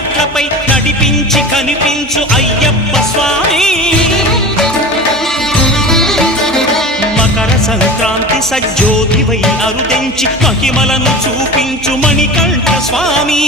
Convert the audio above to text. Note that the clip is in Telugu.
మెట్లపై నడిపించి కనిపించు అయ్యప్ప స్వామి మకర సంక్రాంతి సజ్జోతివై అరుదెంచి మహిమలను చూపించు మణికంఠ స్వామి